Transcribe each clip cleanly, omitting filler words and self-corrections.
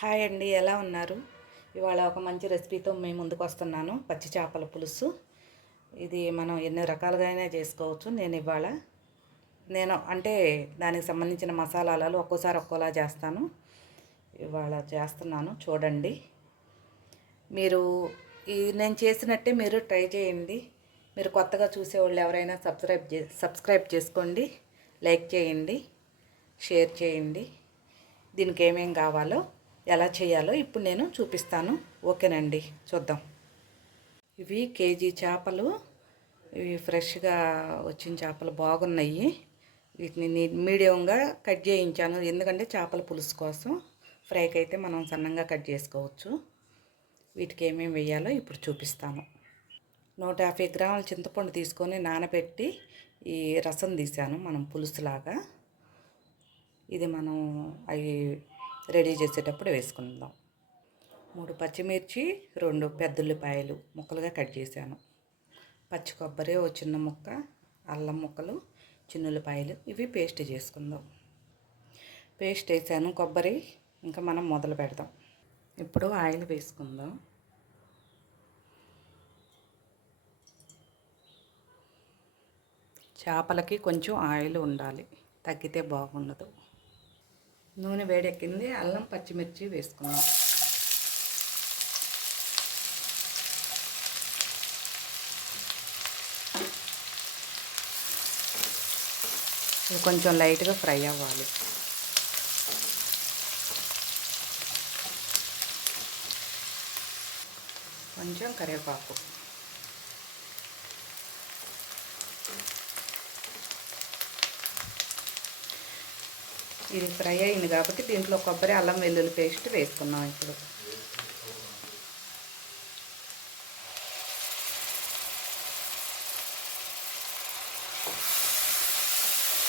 Hi అండి, ఎలా ఉన్నారు? ఇవాళ ఒక మంచి రెసిపీతో మీ ముందుకు వస్తున్నాను. పచ్చి చేపల పులుసు. ఇది మనం ఎన్ని రకాలుగానే చేసుకోవచ్చు. నేను అంటే దానికి సంబంధించిన మసాలాలు ఒక్కోసారి ఒక్కోలా చేస్తాను. ఇవాళ చేస్తున్నాను, చూడండి. మీరు నేను చేసినట్టే మీరు ట్రై చేయండి. మీరు కొత్తగా చూసేవాళ్ళు ఎవరైనా సబ్స్క్రైబ్ చేసుకోండి, లైక్ చేయండి, షేర్ చేయండి. దీనికి ఏమేం కావాలో, ఎలా చేయాలో ఇప్పుడు నేను చూపిస్తాను. ఓకేనండి, చూద్దాం. ఇవి కేజీ చేపలు. ఇవి ఫ్రెష్గా వచ్చిన చేపలు బాగున్నాయి. వీటిని మీడియంగా కట్ చేయించాను, ఎందుకంటే చేపల పులుసు కోసం. ఫ్రైకి అయితే మనం సన్నంగా కట్ చేసుకోవచ్చు. వీటికి ఏమేమి వేయాలో ఇప్పుడు చూపిస్తాను. 150 గ్రాముల చింతపండు తీసుకొని నానబెట్టి ఈ రసం తీసాను, మనం పులుసులాగా. ఇది మనం అవి రెడీ చేసేటప్పుడు వేసుకుందాం. 3 పచ్చిమిర్చి, 2 పెద్ద ఉల్లిపాయలు ముక్కలుగా కట్ చేశాను. పచ్చి కొబ్బరి ఓ చిన్న ముక్క, అల్లం ముక్కలు, చిన్న ఉల్లిపాయలు, ఇవి పేస్ట్ చేసుకుందాం. పేస్ట్ వేసాను కొబ్బరి. ఇంకా మనం మొదలు పెడదాం. ఇప్పుడు ఆయిల్ వేసుకుందాం. చేపలకి కొంచెం ఆయిల్ ఉండాలి, తగ్గితే బాగుండదు. నూనె వేడెక్కింది. అల్లం పచ్చిమిర్చి వేసుకుందాం. ఇవి కొంచెం లైట్గా ఫ్రై అవ్వాలి. కొంచెం కరివేపాకు. ఇది ఫ్రై అయింది కాబట్టి దీంట్లో కొబ్బరి, అల్లం వెల్లుల్లి పేస్ట్ వేసుకున్నాం. ఇప్పుడు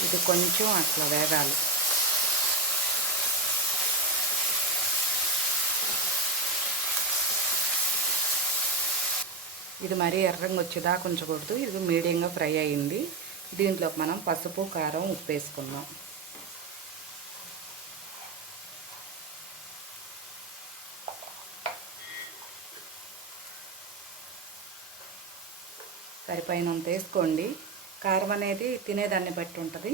ఇది కొంచెం అట్లా వేగాలి. ఇది మరీ ఎర్రంగా వచ్చేదాకా ఉంచకూడదు. ఇది మీడియంగా ఫ్రై అయింది. దీంట్లోకి మనం పసుపు, కారం, ఉప్పు వేసుకుందాం. సరిపోయినంత వేసుకోండి. కారం అనేది తినేదాన్ని బట్టి ఉంటుంది.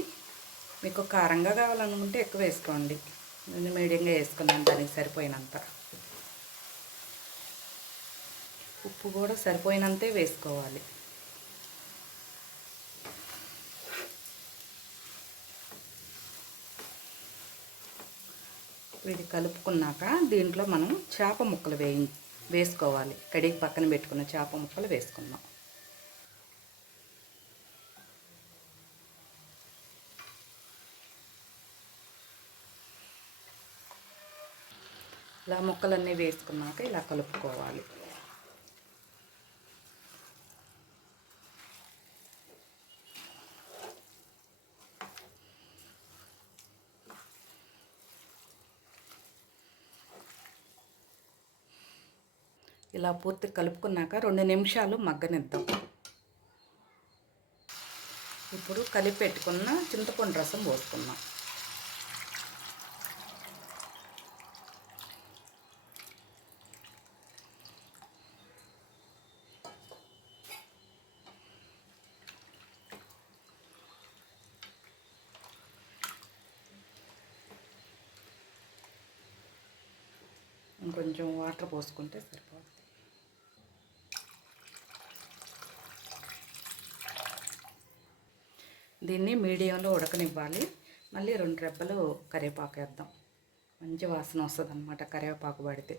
మీకు కారంగా కావాలనుకుంటే ఎక్కువ వేసుకోండి. నేను మీడియంగా వేసుకున్నాను, దానికి సరిపోయినంత. ఉప్పు కూడా సరిపోయినంతే వేసుకోవాలి. ఇది కలుపుకున్నాక దీంట్లో మనం చేప ముక్కలు వేసుకోవాలి. కడిగి పక్కన పెట్టుకున్న చేప ముక్కలు వేసుకుందాం. ఇలా ముక్కలన్నీ వేసుకున్నాక ఇలా కలుపుకోవాలి. ఇలా పూర్తి కలుపుకున్నాక 2 నిమిషాలు మగ్గనిద్దాం. ఇప్పుడు కలిపి పెట్టుకున్న చింతపండు రసం పోసుకుందాం. ఇంకొంచెం వాటర్ పోసుకుంటే సరిపోతుంది. దీన్ని మీడియంలో ఉడకనివ్వాలి. మళ్ళీ 2 రెబ్బలు కరివేపాకు వేద్దాం. మంచి వాసన వస్తుంది అన్నమాట కరివేపాకు పడితే.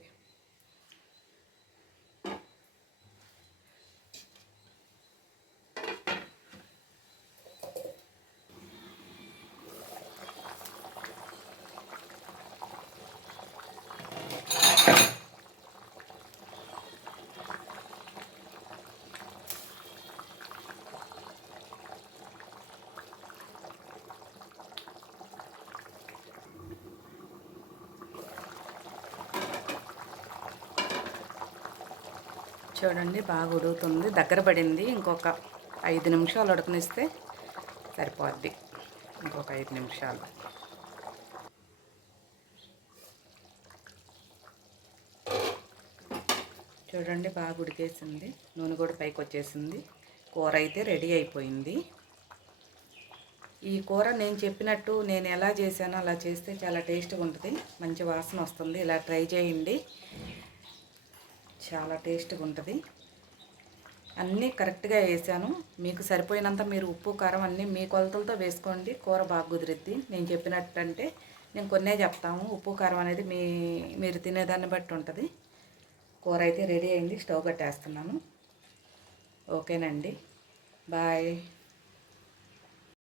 చూడండి, బాగా ఉడుకుతుంది, దగ్గర పడింది. ఇంకొక 5 నిమిషాలు ఉడకనిస్తే సరిపోద్ది. ఇంకొక 5 నిమిషాలు. చూడండి బాగా ఉడికేసింది, నూనె కూడా పైకి వచ్చేసింది. కూర అయితే రెడీ అయిపోయింది. ఈ కూర నేను చెప్పినట్టు నేను ఎలా చేశానో అలా చేస్తే చాలా టేస్ట్గా ఉంటుంది, మంచి వాసన వస్తుంది. ఇలా ట్రై చేయండి, చాలా టేస్ట్గా ఉంటుంది. అన్నీ కరెక్ట్గా వేసాను. మీకు సరిపోయినంత మీరు ఉప్పు కారం అన్నీ మీ కొలతలతో వేసుకోండి, కూర బాగా కుదిరిద్ది. నేను చెప్పినట్టు అంటే నేను కొన్నే చెప్తాము, ఉప్పు కారం అనేది మీరు తినేదాన్ని బట్టి ఉంటుంది. కూర అయితే రెడీ అయింది, స్టవ్ కట్టేస్తున్నాను. ఓకేనండి, బాయ్.